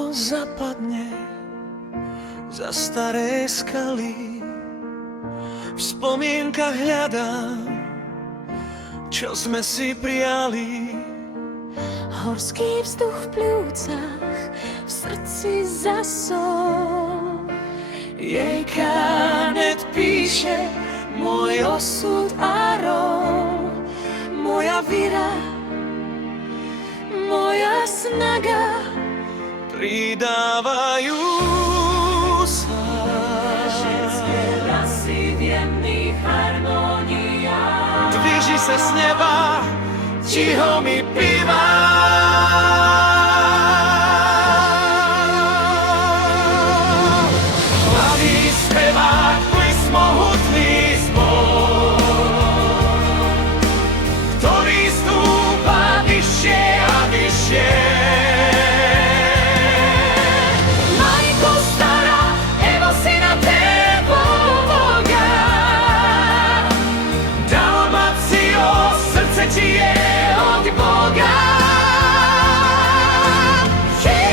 slnko zapadne za staré skaly, v spomienkach hľadám, čo sme si prijali. Horský vzduch v pľúcach, v srdci zasol. Jej kanet píše môj osud a rol. Moja vira, moja snaga pridávajú sa. Spieva si v jemných harmóniách. Dvíži sa z neba, ticho mi píva. Hlavý spevák, plis mohutný zbor, ktorý stúpa vyššie a vyššie. Majko stará, Evo syna tebo Boga. Dalmacio, srdce ti je od Boga.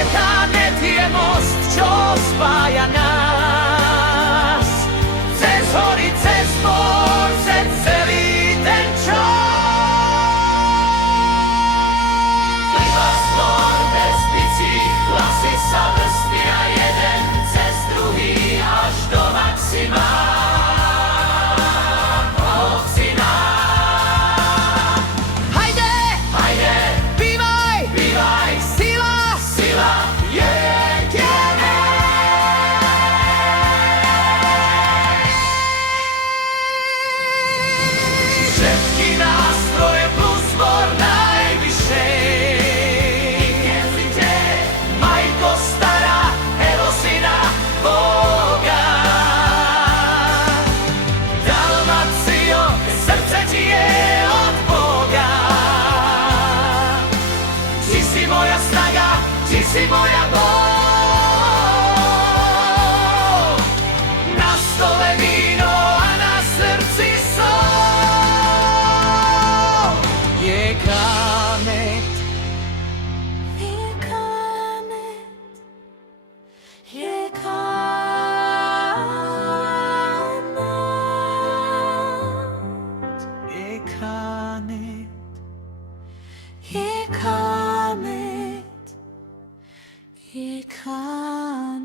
Kanet je most, čo spája nás. Cez hory, cez mor, cez celý ten čas. Iba snor bez bicích, hlasy sa vrstvia jeden cez druhý až do maxima. Ovcina. Hajde! Hajde! Bývaj! Bývaj! Sila! Sila! Je všetky nástroje plus zbor najvyššej intenzite. Majko stará, Evo syna Boga. Dalmacio, srdce ti je od Boga. Ti si moja snaga, ti si moja bol. Na stole víno a na srdci sol. Je kanet, Je kanet, je kanet, je kanet. je kanet, je kanet.